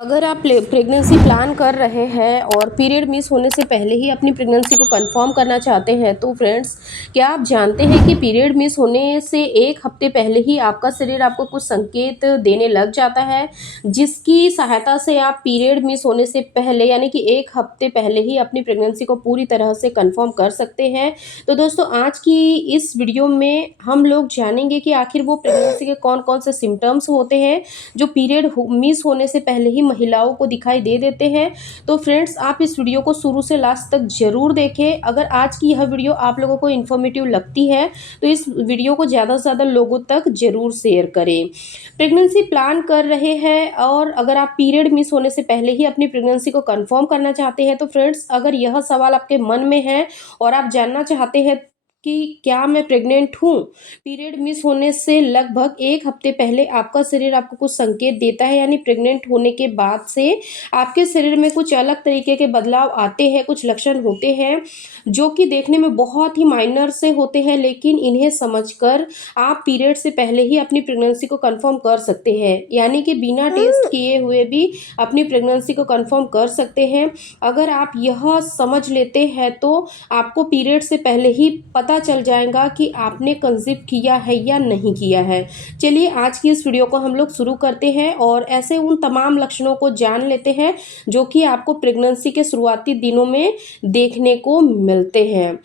अगर आप pregnancy plan कर रहे हैं और पीरियड मिस होने से पहले ही अपनी प्रेगनेंसी को कंफर्म करना चाहते हैं तो फ्रेंड्स, क्या आप जानते हैं कि पीरियड मिस होने से एक हफ्ते पहले ही आपका शरीर आपको कुछ संकेत देने लग जाता है, जिसकी सहायता से आप पीरियड मिस होने से पहले यानी कि एक हफ्ते पहले ही अपनी प्रेगनेंसी को पूरी तरह से कंफर्म कर सकते हैं। तो दोस्तों, आज की इस वीडियो में हम लोग जानेंगे कि आखिर वो प्रेगनेंसी के कौन कौन से सिम्टम्स होते हैं जो पीरियड मिस होने से पहले ही महिलाओं को दिखाई दे देते हैं। तो फ्रेंड्स, आप इस वीडियो को शुरू से लास्ट तक जरूर देखें। अगर आज की यह वीडियो आप लोगों को इन्फॉर्मेटिव लगती है तो इस वीडियो को ज़्यादा से ज़्यादा लोगों तक जरूर शेयर करें। प्रेगनेंसी प्लान कर रहे हैं और अगर आप पीरियड मिस होने से पहले ही अपनी प्रेगनेंसी को कंफर्म करना चाहते हैं तो फ्रेंड्स, अगर यह सवाल आपके मन में है और आप जानना चाहते हैं कि क्या मैं प्रेग्नेंट हूँ, पीरियड मिस होने से लगभग एक हफ्ते पहले आपका शरीर आपको कुछ संकेत देता है, यानी प्रेग्नेंट होने के बाद से आपके शरीर में कुछ अलग तरीके के बदलाव आते हैं, कुछ लक्षण होते हैं जो कि देखने में बहुत ही माइनर से होते हैं, लेकिन इन्हें समझकर आप पीरियड से पहले ही अपनी प्रेगनेंसी को कंफर्म कर सकते हैं, यानी कि बिना टेस्ट किए हुए भी अपनी प्रेगनेंसी को कंफर्म कर सकते हैं। अगर आप यह समझ लेते हैं तो आपको पीरियड से पहले ही पता चल जाएगा कि आपने कंसीव किया है या नहीं किया है। चलिए, आज की इस वीडियो को हम लोग शुरू करते हैं और ऐसे उन तमाम लक्षणों को जान लेते हैं जो कि आपको प्रेगनेंसी के शुरुआती दिनों में देखने को मिलते हैं।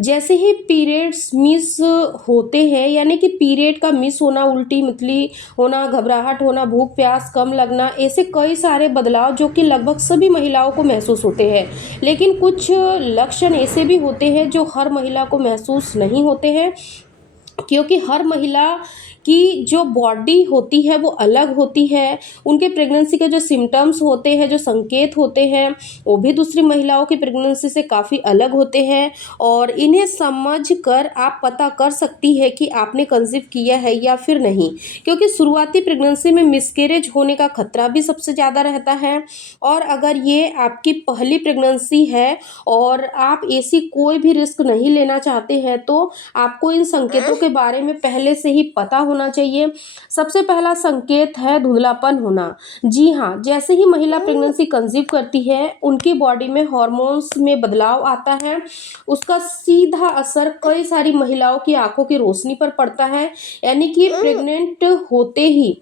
जैसे ही पीरियड्स मिस होते हैं, यानी कि पीरियड का मिस होना, उल्टी मतली होना, घबराहट होना, भूख प्यास कम लगना, ऐसे कई सारे बदलाव जो कि लगभग सभी महिलाओं को महसूस होते हैं। लेकिन कुछ लक्षण ऐसे भी होते हैं जो हर महिला को महसूस नहीं होते हैं, क्योंकि हर महिला की जो बॉडी होती है वो अलग होती है। उनके प्रेगनेंसी के जो सिम्टम्स होते हैं, जो संकेत होते हैं, वो भी दूसरी महिलाओं की प्रेगनेंसी से काफ़ी अलग होते हैं और इन्हें समझ कर आप पता कर सकती है कि आपने कंसीव किया है या फिर नहीं, क्योंकि शुरुआती प्रेगनेंसी में मिसकैरेज होने का खतरा भी सबसे ज़्यादा रहता है। और अगर ये आपकी पहली प्रेगनेंसी है और आप ऐसी कोई भी रिस्क नहीं लेना चाहते हैं तो आपको इन संकेतों के बारे में पहले से ही पता होना चाहिए। सबसे पहला संकेत है धुंधलापन होना। जी हाँ, जैसे ही महिला प्रेगनेंसी कंसीव करती है, उनकी बॉडी में हार्मोन्स में बदलाव आता है। उसका सीधा असर कई सारी महिलाओं की आंखों की रोशनी पर पड़ता है, यानी कि प्रेग्नेंट होते ही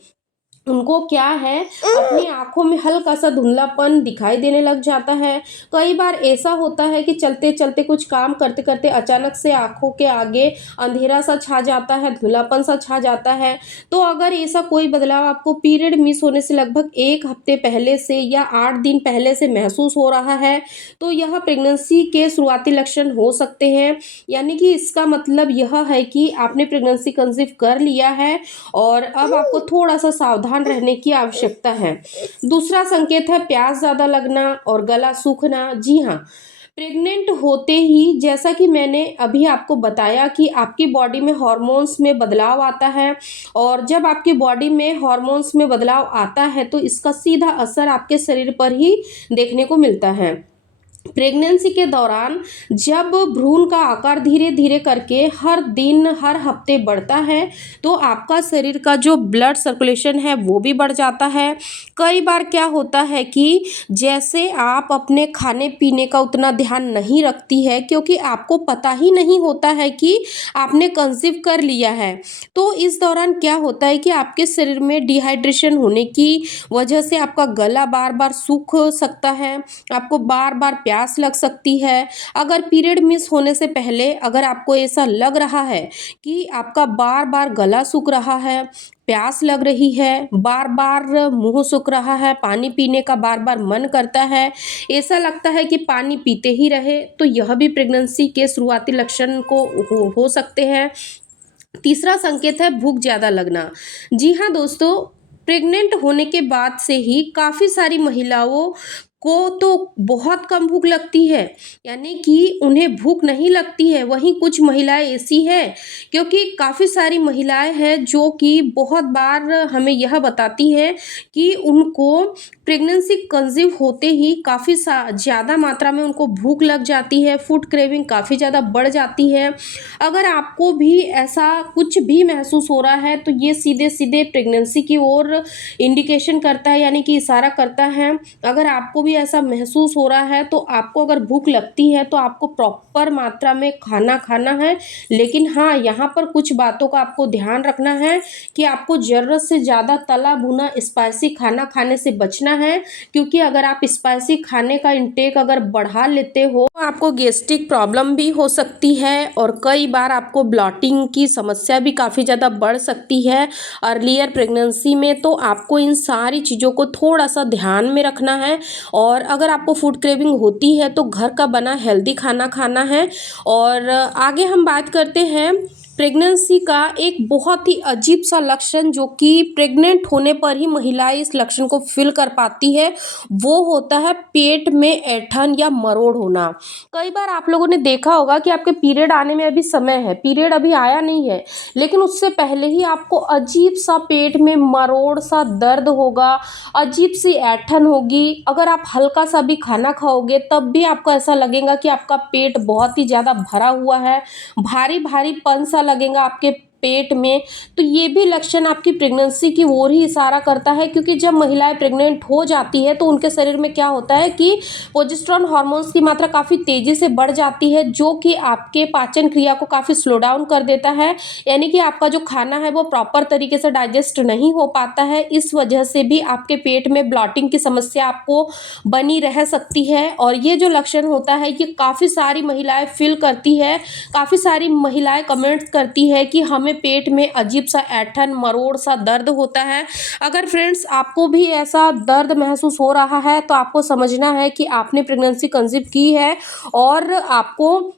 उनको क्या है, अपनी आँखों में हल्का-सा धुंधलापन दिखाई देने लग जाता है। कई बार ऐसा होता है कि चलते-चलते, कुछ काम करते-करते अचानक से आँखों के आगे अंधेरा-सा छा जाता है, धुंधलापन-सा छा जाता है। तो अगर ऐसा कोई बदलाव आपको पीरियड मिस होने से लगभग 1 हफ्ते पहले से या 8 दिन पहले से महसूस हो रहा है, तो यह प्रेगनेंसी के शुरुआती लक्षण हो सकते हैं। यानी कि इसका मतलब यह है कि आपने प्रेगनेंसी कंसीव कर लिया है और अब आपको थोड़ा-सा सावधान रहने की आवश्यकता है। दूसरा संकेत है प्यास ज़्यादा लगना और गला सूखना। जी हाँ, प्रेग्नेंट होते ही, जैसा कि मैंने अभी आपको बताया, कि आपकी बॉडी में हार्मोन्स में बदलाव आता है और जब आपकी बॉडी में हार्मोन्स में बदलाव आता है तो इसका सीधा असर आपके शरीर पर ही देखने को मिलता है। प्रेगनेंसी के दौरान जब भ्रूण का आकार धीरे धीरे करके हर दिन हर हफ्ते बढ़ता है तो आपका शरीर का जो ब्लड सर्कुलेशन है वो भी बढ़ जाता है। कई बार क्या होता है कि जैसे आप अपने खाने पीने का उतना ध्यान नहीं रखती है, क्योंकि आपको पता ही नहीं होता है कि आपने कंसीव कर लिया है। तो इस दौरान क्या होता है कि आपके शरीर में डिहाइड्रेशन होने की वजह से आपका गला बार बार सूख सकता है, आपको बार बार प्यास लग सकती है। अगर पीरियड मिस होने से पहले अगर आपको ऐसा लग रहा है कि आपका बार बार गला सूख रहा है, प्यास लग रही है, बार बार मुंह सूख रहा है, पानी पीने का बार बार मन करता है, ऐसा लगता है कि पानी पीते ही रहे, तो यह भी प्रेगनेंसी के शुरुआती लक्षण को हो सकते हैं। तीसरा संकेत है भूख ज़्यादा लगना। जी हाँ दोस्तों, प्रेग्नेंट होने के बाद से ही काफ़ी सारी महिलाओं को तो बहुत कम भूख लगती है, यानी कि उन्हें भूख नहीं लगती है। वहीं कुछ महिलाएं ऐसी हैं, क्योंकि काफ़ी सारी महिलाएं हैं जो कि बहुत बार हमें यह बताती हैं कि उनको प्रेगनेंसी कंसीव होते ही काफ़ी ज़्यादा मात्रा में उनको भूख लग जाती है, फूड क्रेविंग काफ़ी ज़्यादा बढ़ जाती है। अगर आपको भी ऐसा कुछ भी महसूस हो रहा है तो ये सीधे सीधे प्रेगनेंसी की ओर इंडिकेशन करता है, यानी कि इशारा करता है। अगर आपको भी ऐसा महसूस हो रहा है तो आपको अगर भूख लगती है तो आपको प्रॉपर मात्रा में खाना खाना है। लेकिन हाँ, यहाँ पर कुछ बातों का आपको ध्यान रखना है कि आपको ज़रूरत से ज़्यादा तला भुना स्पाइसी खाना खाने से बचना है, क्योंकि अगर आप स्पाइसी खाने का इंटेक अगर बढ़ा लेते हो तो आपको गैस्ट्रिक प्रॉब्लम भी हो सकती है और कई बार आपको ब्लॉटिंग की समस्या भी काफ़ी ज़्यादा बढ़ सकती है अर्लियर प्रेगनेंसी में। तो आपको इन सारी चीज़ों को थोड़ा सा ध्यान में रखना है। और अगर आपको फूड क्रेविंग होती है तो घर का बना हेल्दी खाना खाना है। और आगे हम बात करते हैं प्रेगनेंसी का एक बहुत ही अजीब सा लक्षण, जो कि प्रेग्नेंट होने पर ही महिलाएं इस लक्षण को फील कर पाती है, वो होता है पेट में ऐंठन या मरोड़ होना। कई बार आप लोगों ने देखा होगा कि आपके पीरियड आने में अभी समय है, पीरियड अभी आया नहीं है, लेकिन उससे पहले ही आपको अजीब सा पेट में मरोड़ सा दर्द होगा, अजीब सी ऐंठन होगी। अगर आप हल्का सा भी खाना खाओगे तब भी आपको ऐसा लगेगा कि आपका पेट बहुत ही ज़्यादा भरा हुआ है, भारी भारीपन सा लगेगा आपके पेट में। तो ये भी लक्षण आपकी प्रेगनेंसी की ओर ही इशारा करता है, क्योंकि जब महिलाएं प्रेग्नेंट हो जाती है तो उनके शरीर में क्या होता है कि प्रोजेस्टेरोन हार्मोन्स की मात्रा काफ़ी तेज़ी से बढ़ जाती है, जो कि आपके पाचन क्रिया को काफ़ी स्लो डाउन कर देता है। यानी कि आपका जो खाना है वो प्रॉपर तरीके से डाइजेस्ट नहीं हो पाता है। इस वजह से भी आपके पेट में ब्लॉटिंग की समस्या आपको बनी रह सकती है। और ये जो लक्षण होता है ये काफ़ी सारी महिलाएं फील करती है, काफ़ी सारी महिलाएं कमेंट्स करती है कि हमें पेट में अजीब सा ऐंठन मरोड़ सा दर्द होता है। अगर फ्रेंड्स आपको भी ऐसा दर्द महसूस हो रहा है तो आपको समझना है कि आपने प्रेगनेंसी कंसीव की है और आपको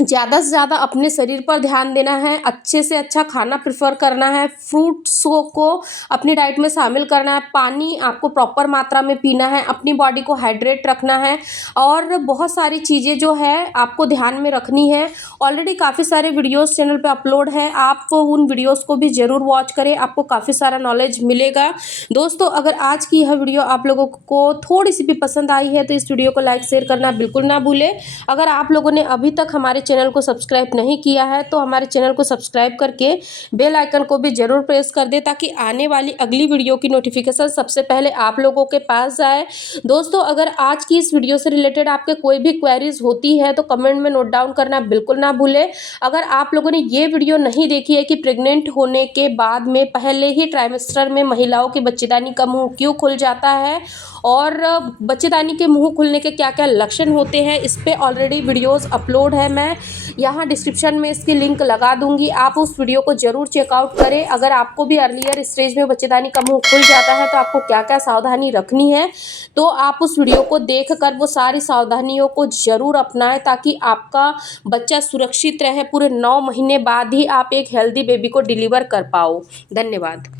ज़्यादा से ज़्यादा अपने शरीर पर ध्यान देना है, अच्छे से अच्छा खाना प्रेफर करना है, फ्रूट्सों को अपनी डाइट में शामिल करना है, पानी आपको प्रॉपर मात्रा में पीना है, अपनी बॉडी को हाइड्रेट रखना है और बहुत सारी चीज़ें जो है आपको ध्यान में रखनी है। ऑलरेडी काफ़ी सारे वीडियोस चैनल पे अपलोड है, आप उन वीडियोस को भी ज़रूर वॉच करें, आपको काफ़ी सारा नॉलेज मिलेगा। दोस्तों, अगर आज की यह वीडियो आप लोगों को थोड़ी सी भी पसंद आई है तो इस वीडियो को लाइक शेयर करना बिल्कुल ना भूलें। अगर आप लोगों ने अभी तक हमारे चैनल को सब्सक्राइब नहीं किया है तो हमारे चैनल को सब्सक्राइब करके बेल आइकन को भी ज़रूर प्रेस कर दें, ताकि आने वाली अगली वीडियो की नोटिफिकेशन सबसे पहले आप लोगों के पास जाए। दोस्तों, अगर आज की इस वीडियो से रिलेटेड आपके कोई भी क्वेरीज होती है तो कमेंट में नोट डाउन करना बिल्कुल ना भूलें। अगर आप लोगों ने ये वीडियो नहीं देखी है कि प्रेग्नेंट होने के बाद में पहले ही ट्राइमेस्टर में महिलाओं की बच्चेदानी का मुंह क्यों खुल जाता है और बच्चेदानी के मुंह खुलने के क्या क्या लक्षण होते हैं, इस पे ऑलरेडी वीडियोस अपलोड है। मैं यहाँ डिस्क्रिप्शन में इसकी लिंक लगा दूंगी, आप उस वीडियो को ज़रूर चेकआउट करें। अगर आपको भी अर्लियर स्टेज में बच्चेदानी का मुंह खुल जाता है तो आपको क्या क्या सावधानी रखनी है, तो आप उस वीडियो को देखकर वो सारी सावधानियों को ज़रूर अपनाएं, ताकि आपका बच्चा सुरक्षित रहे। पूरे 9 महीने बाद ही आप एक हेल्दी बेबी को डिलीवर कर पाओ। धन्यवाद।